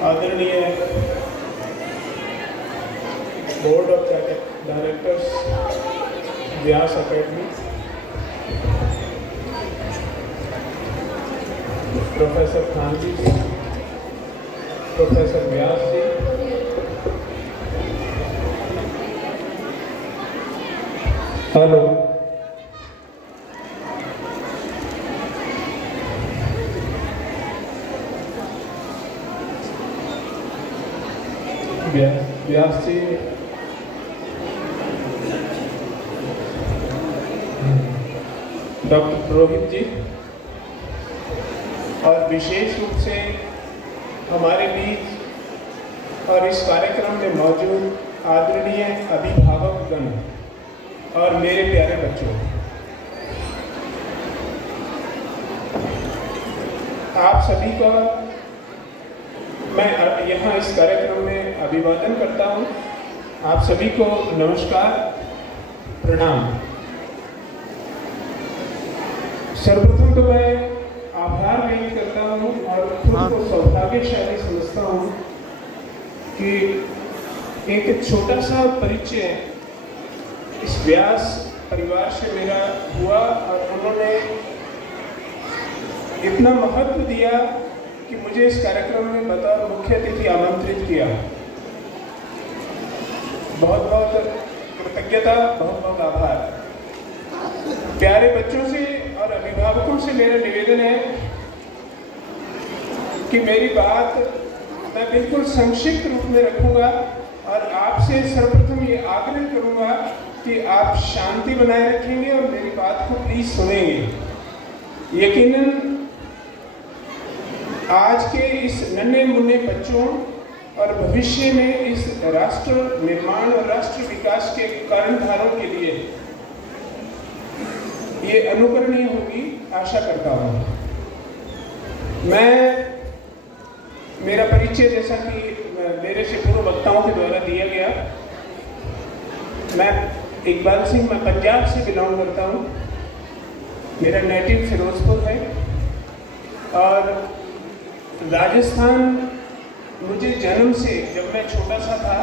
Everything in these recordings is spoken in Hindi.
आदरणीय board of directors Vyas academy, professor Khan ji, professor Vyas ji, hello, Vyas ji, doctor Purohit ji, और विशेष रूप से हमारे बीच और इस कार्यक्रम में मौजूद आदरणीय अभिभावकगण और मेरे प्यारे बच्चों, आप सभी का मैं यहाँ इस कार्यक्रम में अभिवादन करता हूँ। आप सभी को नमस्कार, प्रणाम। सर्वप्रथम तो मैं आभार व्यक्त करता हूँ और खुद को सौभाग्यशाली समझता हूँ कि एक छोटा सा परिचय इस व्यास परिवार से मेरा हुआ और उन्होंने इतना महत्व दिया कि मुझे इस कार्यक्रम में बतौर मुख्य अतिथि आमंत्रित किया। बहुत बहुत कृतज्ञता, बहुत बहुत आभार। प्यारे बच्चों से और अभिभावकों से मेरा निवेदन है कि मेरी बात मैं बिल्कुल संक्षिप्त रूप में रखूंगा और आपसे सर्वप्रथम ये आग्रह करूंगा कि आप शांति बनाए रखेंगे और मेरी बात को प्लीज सुनेंगे। यकीनन आज के इस नन्हे मुन्ने बच्चों और भविष्य में इस राष्ट्र निर्माण और राष्ट्र विकास के कर्णधारों के लिए ये अनुकरणीय होगी, आशा करता हूँ। मेरा परिचय जैसा कि मेरे से पूर्व वक्ताओं के द्वारा दिया गया, मैं इकबाल सिंह, मैं पंजाब से बिलोंग करता हूँ। मेरा नेटिव फिरोजपुर है और राजस्थान मुझे जन्म से, जब मैं छोटा सा था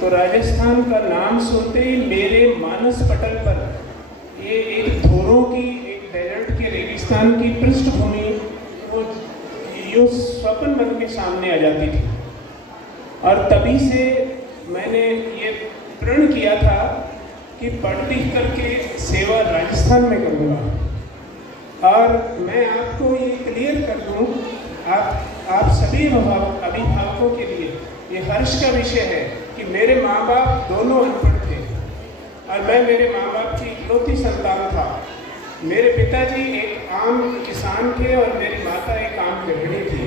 तो राजस्थान का नाम सुनते ही मेरे मानस पटल पर ये एक धोरों की, एक डेजर्ट के रेगिस्तान की पृष्ठभूमि वो यूँ स्वप्न बन के सामने आ जाती थी। और तभी से मैंने ये प्रण किया था कि पढ़ लिख करके सेवा राजस्थान में करूँगा। और मैं आपको ये क्लियर कर दूँ, आप सभी अभिभावकों के लिए ये हर्ष का विषय है कि मेरे माँ बाप दोनों अनपढ़ थे और मैं मेरे माँ बाप की इकलौती संतान था। मेरे पिताजी एक आम किसान थे और मेरी माता एक आम गृहिणी थी।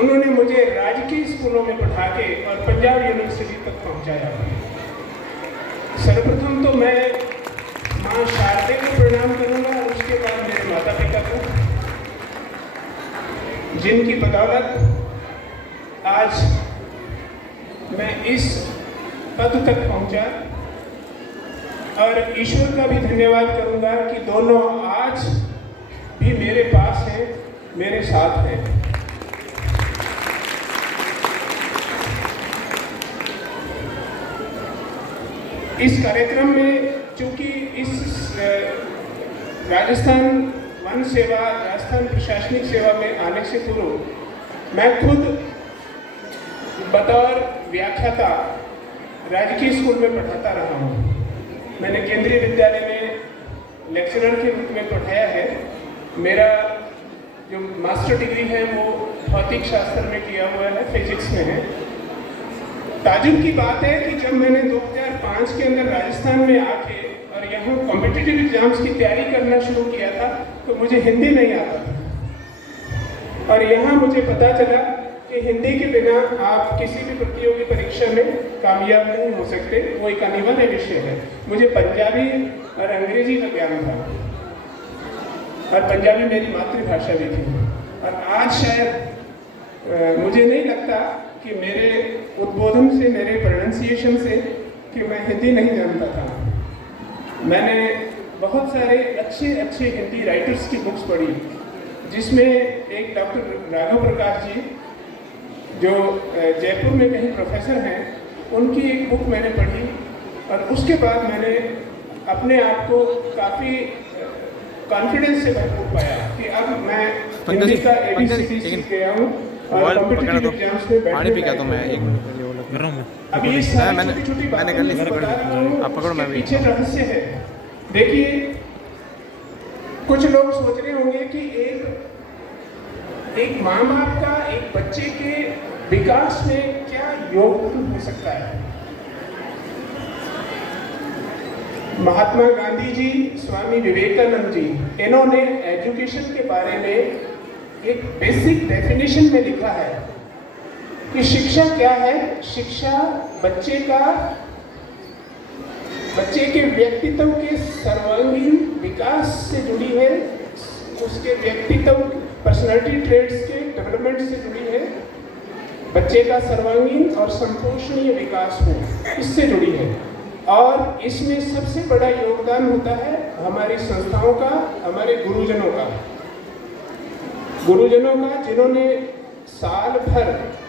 उन्होंने मुझे राजकीय स्कूलों में पढ़ा के और पंजाब यूनिवर्सिटी तक पहुँचाया। सर्वप्रथम तो मैं माँ शारदे को प्रणाम करूँगा और उसके बाद मेरे माता पिता को, जिनकी बदौलत आज मैं इस पद तक पहुंचा। और ईश्वर का भी धन्यवाद करूंगा कि दोनों आज भी मेरे पास हैं, मेरे साथ हैं। इस कार्यक्रम में चूंकि इस राजस्थान वन सेवा, राजस्थान प्रशासनिक सेवा में आने से पूर्व मैं खुद बतौर व्याख्याता राजकीय स्कूल में पढ़ाता रहा हूँ। मैंने केंद्रीय विद्यालय में लेक्चरर के रूप में पढ़ाया है। मेरा जो मास्टर डिग्री है वो भौतिक शास्त्र में किया हुआ है, फिजिक्स में है। ताजुब की बात है कि जब मैंने 2005 के अंदर राजस्थान में आके और यहाँ कॉम्पिटिटिव एग्जाम्स की तैयारी करना शुरू किया था तो मुझे हिंदी नहीं आता था। और यहाँ मुझे पता चला कि हिंदी के बिना आप किसी भी प्रतियोगी परीक्षा में कामयाब नहीं हो सकते, वो एक अनिवार्य विषय है। मुझे पंजाबी और अंग्रेजी का ज्ञान था और पंजाबी मेरी मातृभाषा भी थी। और आज शायद मुझे नहीं लगता कि मेरे उद्बोधन से, मेरे प्रोनाउंसिएशन से कि मैं हिंदी नहीं जानता था। मैंने बहुत सारे अच्छे हिंदी राइटर्स की बुक्स पढ़ी, जिसमें एक डॉक्टर राघव प्रकाश जी जो जयपुर में कहीं प्रोफेसर हैं, उनकी एक बुक मैंने पढ़ी और उसके बाद मैंने अपने आप को काफ़ी कॉन्फिडेंस से भरपूर पाया कि अब मैं हिंदी का ABCD सीख गया हूँ और कॉम्पिटिटिव एग्जाम्स में पानी पी बैठने गया तो मैं एक मिनट के लिए वो लग रहा हूँ अब ये सारी मैंने छोटी-छोटी मैंने बातें कर ली मैं बता रहा हूँ, आप पकड़ो मैं उसके भी पीछे रहस्य है। देखिए, कुछ लोग सोच रहे होंगे कि एक माँ बाप का एक बच्चे के विकास में क्या योगदान हो सकता है। महात्मा गांधी जी, स्वामी विवेकानंद जी, इन्होंने एजुकेशन के बारे में एक बेसिक डेफिनेशन में लिखा है कि शिक्षा क्या है। शिक्षा बच्चे के व्यक्तित्व के सर्वांगीण विकास से जुड़ी है, उसके व्यक्तित्व पर्सनालिटी ट्रेड्स के डेवलपमेंट से जुड़ी है, बच्चे का सर्वांगीण और संपोषणीय विकास हो, इससे जुड़ी है। और इसमें सबसे बड़ा योगदान होता है हमारी संस्थाओं का, हमारे गुरुजनों का, जिन्होंने साल भर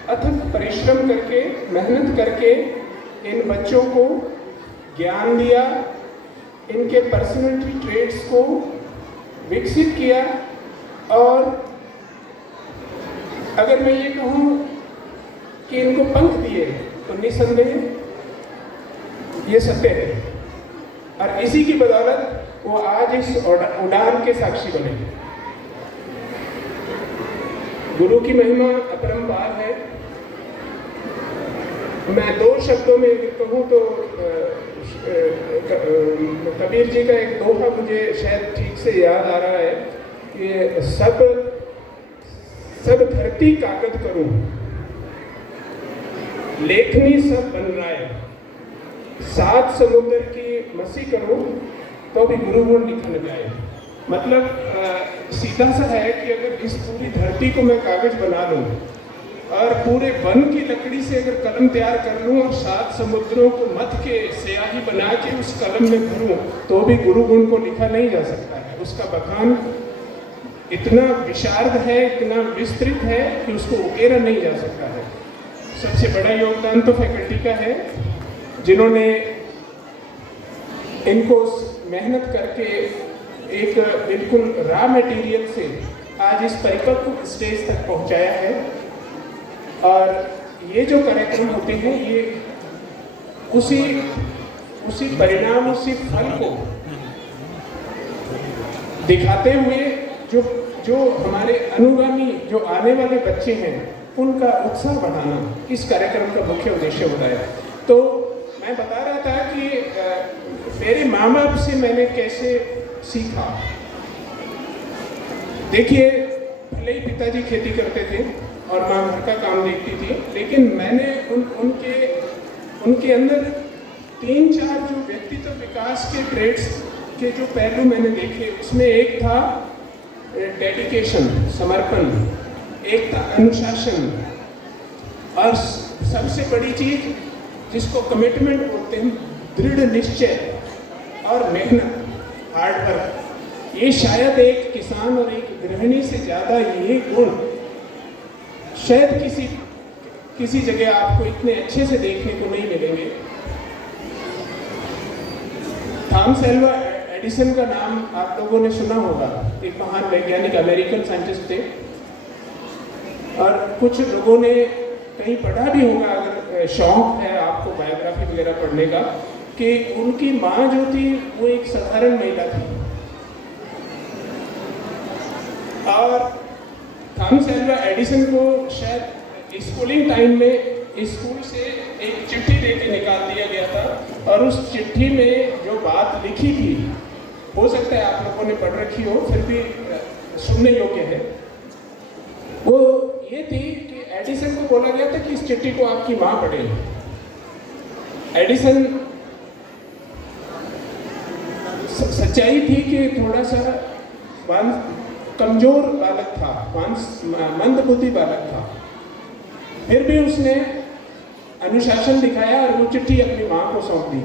अथक परिश्रम करके, मेहनत करके इन बच्चों को ज्ञान दिया, इनके पर्सनैलिटी ट्रेड्स को विकसित किया। और अगर मैं ये कहूँ कि इनको पंख दिए तो निसंदेह ये सत्य है, और इसी की बदौलत वो आज इस उड़ान के साक्षी बने। गुरु की महिमा अपरंपार है। मैं दो शब्दों में कहूँ तो कबीर जी का एक दोहा मुझे शायद ठीक से याद आ रहा है कि सब धरती कागज करूं, लेखनी सब बन रहा है, सात समुद्र की मसी करूं तो भी गुरु गुण लिखा न जाए। मतलब सीधा सा है कि अगर इस पूरी धरती को मैं कागज बना लूं और पूरे वन की लकड़ी से अगर कलम तैयार कर लूं और सात समुद्रों को मथ के स्याही बना के उस कलम में भरूं तो भी गुरु गुण को लिखा नहीं जा सकता है। उसका बखान इतना विशारद है, इतना विस्तृत है कि उसको उकेरा नहीं जा सकता है। सबसे बड़ा योगदान तो फैकल्टी का है, जिन्होंने इनको मेहनत करके एक बिल्कुल रॉ मटेरियल से आज इस परिपक्व स्टेज तक पहुंचाया है। और ये जो कार्यक्रम होते हैं ये उसी परिणाम, उसी फल को दिखाते हुए जो हमारे अनुगामी, जो आने वाले बच्चे हैं, उनका उत्साह बढ़ाना इस कार्यक्रम का मुख्य उद्देश्य होता है। तो मैं बता रहा था कि मेरे माँ बाप से मैंने कैसे सीखा। देखिए, भले ही पिताजी खेती करते थे और माँ घर का काम देखती थी, लेकिन मैंने उनके अंदर 3-4 जो व्यक्तित्व विकास के ट्रेड्स के जो पहलू मैंने देखे, उसमें एक था डेडिकेशन, समर्पण, एक था अनुशासन, और सबसे बड़ी चीज जिसको कमिटमेंट बोलते हैं, दृढ़ निश्चय और मेहनत, हार्ड वर्क। ये शायद एक किसान और एक गृहिणी से ज़्यादा ये गुण शायद किसी जगह आपको इतने अच्छे से देखने को नहीं मिलेंगे। थॉमस एल्वा एडिसन का नाम आप लोगों ने सुना होगा, एक महान वैज्ञानिक, अमेरिकन साइंटिस्ट थे। और कुछ लोगों ने कहीं पढ़ा भी होगा, अगर शौक है आपको बायोग्राफी वगैरह पढ़ने का, कि उनकी माँ जो थी वो एक साधारण महिला थी। और थॉमस एल्वा एडिसन को शायद स्कूलिंग टाइम में स्कूल से एक चिट्ठी देके निकाल दिया गया था, और उस चिट्ठी में जो बात लिखी थी, हो सकता है आप लोगों ने पढ़ रखी हो, फिर भी सुनने योग्य है। वो ये थी कि एडिसन को बोला गया था कि इस चिट्ठी को आपकी माँ पढ़े। एडिसन, सच्चाई थी कि थोड़ा सा कमजोर बालक था, मंदबुद्धि बालक था, फिर भी उसने अनुशासन दिखाया और वो चिट्ठी अपनी माँ को सौंप दी।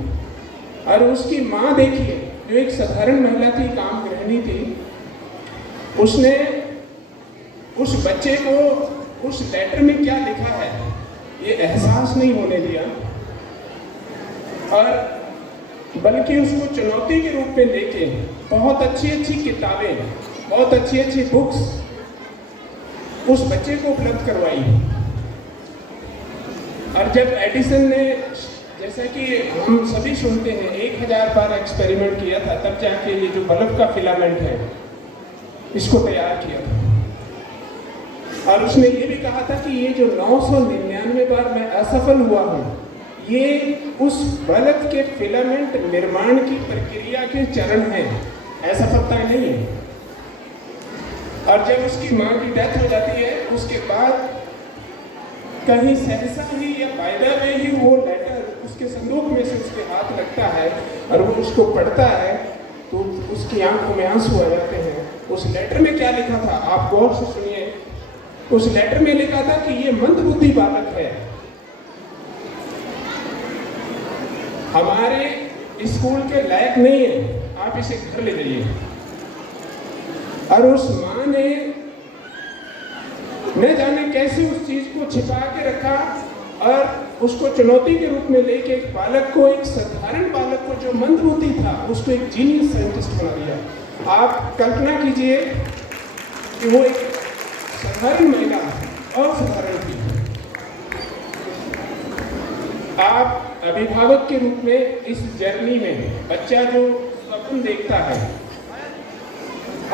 और उसकी माँ देखिए, जो एक साधारण महिला थी, काम गृहिणी थी, उसने उस बच्चे को उस लेटर में क्या लिखा है ये एहसास नहीं होने दिया, और बल्कि उसको चुनौती के रूप में लेके बहुत अच्छी अच्छी किताबें, बहुत अच्छी अच्छी बुक्स उस बच्चे को उपलब्ध करवाई। और जब एडिसन ने, जैसा कि हम सभी सुनते हैं, 1000 बार एक्सपेरिमेंट किया था, तब जाके ये जो बल्ब का फिलामेंट है इसको तैयार किया था। और उसने ये भी कहा था कि ये जो 999 बार मैं असफल हुआ हूँ, ये उस बल्ब के फिलामेंट निर्माण की प्रक्रिया के चरण हैं, असफलता नहीं है। और जब उसकी माँ की डेथ हो जाती है, उसके बाद कहीं सहसा ही या फायदा में ही वो लेटर उसके संदूक में से उसके हाथ लगता है और वो उसको पढ़ता है, तो उसकी आंखों में आंसू आ जाते हैं। उस लेटर में क्या लिखा था, आप गौर से सुनिए। उस लेटर में लिखा था कि ये मंदबुद्धि बालक है, हमारे स्कूल के लायक नहीं है, आप इसे घर ले जाइए। और उस माँ ने न जाने कैसे उस चीज को छिपा के रखा और उसको चुनौती के रूप में लेके एक बालक को, एक साधारण बालक को जो मंदबुद्धि था, उसको एक जीनियस साइंटिस्ट बना दिया। आप कल्पना कीजिए कि वो एक साधारण महिला असाधारण थी। आप अभिभावक के रूप में इस जर्नी में बच्चा जो स्वप्न देखता है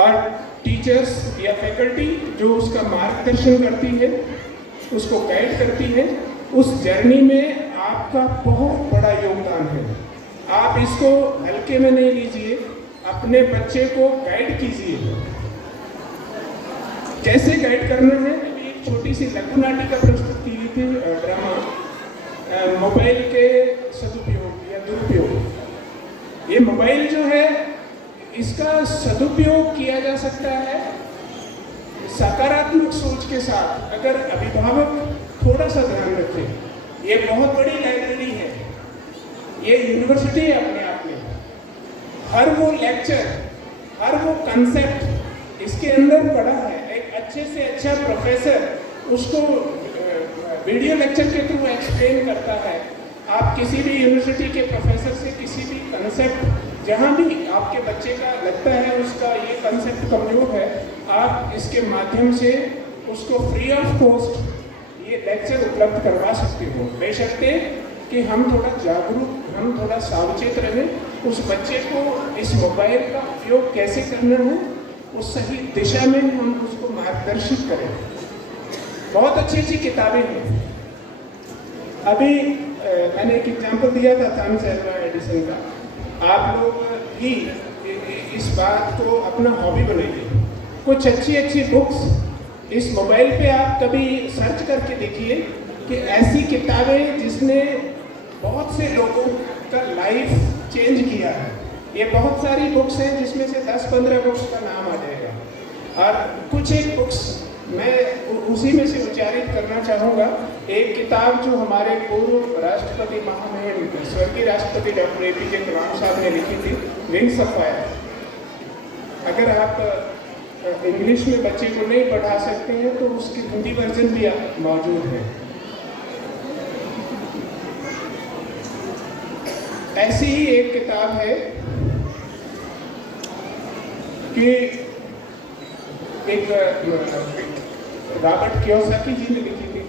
और टीचर्स या फैकल्टी जो उसका मार्गदर्शन करती है, उसको गाइड करती है, उस जर्नी में आपका बहुत बड़ा योगदान है। आप इसको हल्के में नहीं लीजिए, अपने बच्चे को गाइड कीजिए। कैसे गाइड करना है, अभी एक छोटी सी लघु नाटिका प्रस्तुत की गई थी, ड्रामा, मोबाइल के सदुपयोग या दुरुपयोग। ये मोबाइल जो है इसका सदुपयोग किया जा सकता है सकारात्मक सोच के साथ, अगर अभिभावक थोड़ा सा ध्यान रखें। ये बहुत बड़ी लाइब्रेरी है, ये यूनिवर्सिटी है अपने आप में। हर वो लेक्चर, हर वो कंसेप्ट इसके अंदर पड़ा है। एक अच्छे से अच्छा प्रोफेसर उसको वीडियो लेक्चर के थ्रू एक्सप्लेन करता है। आप किसी भी यूनिवर्सिटी के प्रोफेसर से किसी भी कंसेप्ट, जहाँ भी आपके बच्चे का लगता है उसका ये कंसेप्ट कमजोर है, आप इसके माध्यम से उसको फ्री ऑफ कॉस्ट ये लेक्चर उपलब्ध करवा सकते हो। बेशर्ते कि हम थोड़ा जागरूक, हम थोड़ा सावचेत रहें, उस बच्चे को इस मोबाइल का उपयोग कैसे करना है उस सही दिशा में हम उसको मार्गदर्शित करें। बहुत अच्छी अच्छी किताबें हैं। अभी मैंने एक एग्जाम्पल दिया था थॉमस अल्वा एडिसन का। आप लोग भी इस बात को अपना हॉबी बनाइए। कुछ अच्छी अच्छी बुक्स इस मोबाइल पे आप कभी सर्च करके देखिए कि ऐसी किताबें जिसने बहुत से लोगों का लाइफ चेंज किया है। ये बहुत सारी बुक्स हैं जिसमें से 10-15 बुक्स का नाम आ जाएगा, और कुछ एक बुक्स मैं उसी में से उच्चारित करना चाहूँगा। एक किताब जो हमारे पूर्व राष्ट्रपति महामहिम स्वर्गीय राष्ट्रपति डॉक्टर APJ कलाम साहब ने लिखी थी, विंग्स ऑफ फायर। अगर आप इंग्लिश में बच्चे को नहीं पढ़ा सकते हैं तो उसकी हिंदी वर्जन भी मौजूद है। ऐसी ही एक किताब है कि एक रॉबर्ट कियोसाकी जी ने लिखी थी।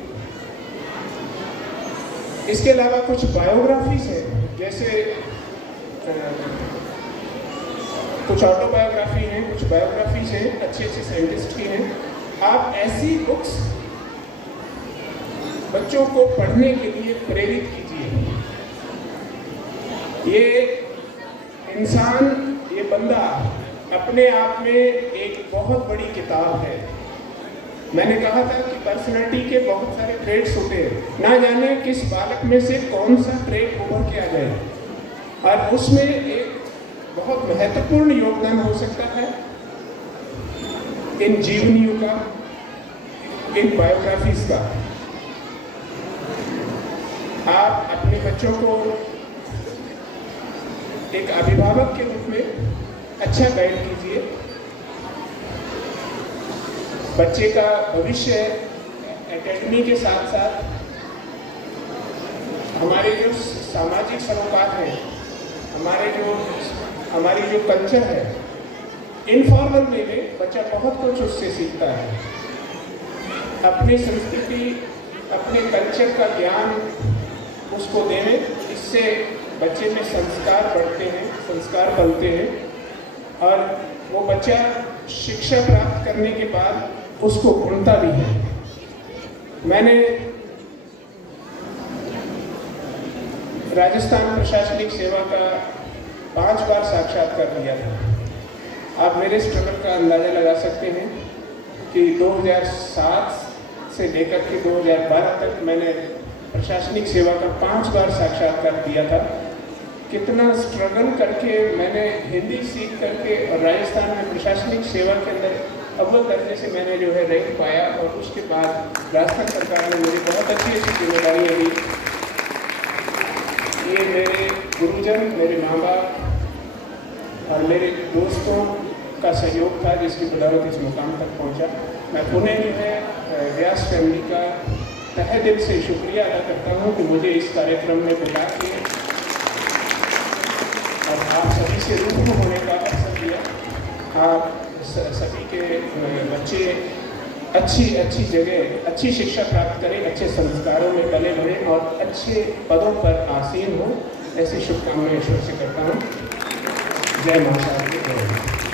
इसके अलावा कुछ बायोग्राफीज है, जैसे कुछ ऑटोबायोग्राफी हैं, कुछ बायोग्राफीज हैं अच्छे अच्छे साइंटिस्ट की हैं। आप ऐसी बुक्स बच्चों को पढ़ने के लिए प्रेरित कीजिए। ये इंसान, ये बंदा अपने आप में एक बहुत बड़ी किताब है। मैंने कहा था कि पर्सनालिटी के बहुत सारे ट्रेड्स होते हैं, ना जाने किस बालक में से कौन सा ट्रेड उभर के आ जाए, और उसमें एक बहुत महत्वपूर्ण योगदान हो सकता है इन जीवनियों का, इन बायोग्राफीज का। आप अपने बच्चों को एक अभिभावक के रूप में अच्छा गाइड कीजिए। बच्चे का भविष्य एकेडमी के साथ साथ हमारे जो सामाजिक सरोकार हैं, हमारी जो कल्चर है, इनफॉर्मल वे में बच्चा बहुत कुछ उससे सीखता है। अपनी संस्कृति, अपने कल्चर का ज्ञान उसको देने, इससे बच्चे में संस्कार बढ़ते हैं, संस्कार बनते हैं और वो बच्चा शिक्षा प्राप्त करने के बाद उसको भूलता भी है। मैंने राजस्थान प्रशासनिक सेवा का 5 बार साक्षात्कार लिया था। आप मेरे स्ट्रगल का अंदाज़ा लगा सकते हैं कि 2007 से लेकर के 2012 तक मैंने प्रशासनिक सेवा का 5 बार साक्षात्कार दिया था। कितना स्ट्रगल करके मैंने हिंदी सीख करके और राजस्थान में प्रशासनिक सेवा के अंदर अव्वल दर्जे से मैंने जो है रैंक पाया और उसके बाद राजस्थान सरकार ने मुझे बहुत अच्छी जिम्मेदारियाँ दी। ये मेरे गुरुजन, मेरे माँ बाप और मेरे दोस्तों का सहयोग था जिसकी बदौलत इस मुकाम तक पहुँचा। मैं पुणे जो है व्यास फैमिली का तहे दिल से शुक्रिया अदा करता हूँ कि मुझे इस कार्यक्रम में बुला के और आप सभी से रूबरू होने का अवसर दिया। आप सभी के बच्चे अच्छी जगह अच्छी शिक्षा प्राप्त करें, अच्छे संस्कारों में पले बढ़ें और अच्छे पदों पर आसीन हो, ऐसी शुभकामनाएं ईश्वर से करता हूँ। जय माता दी।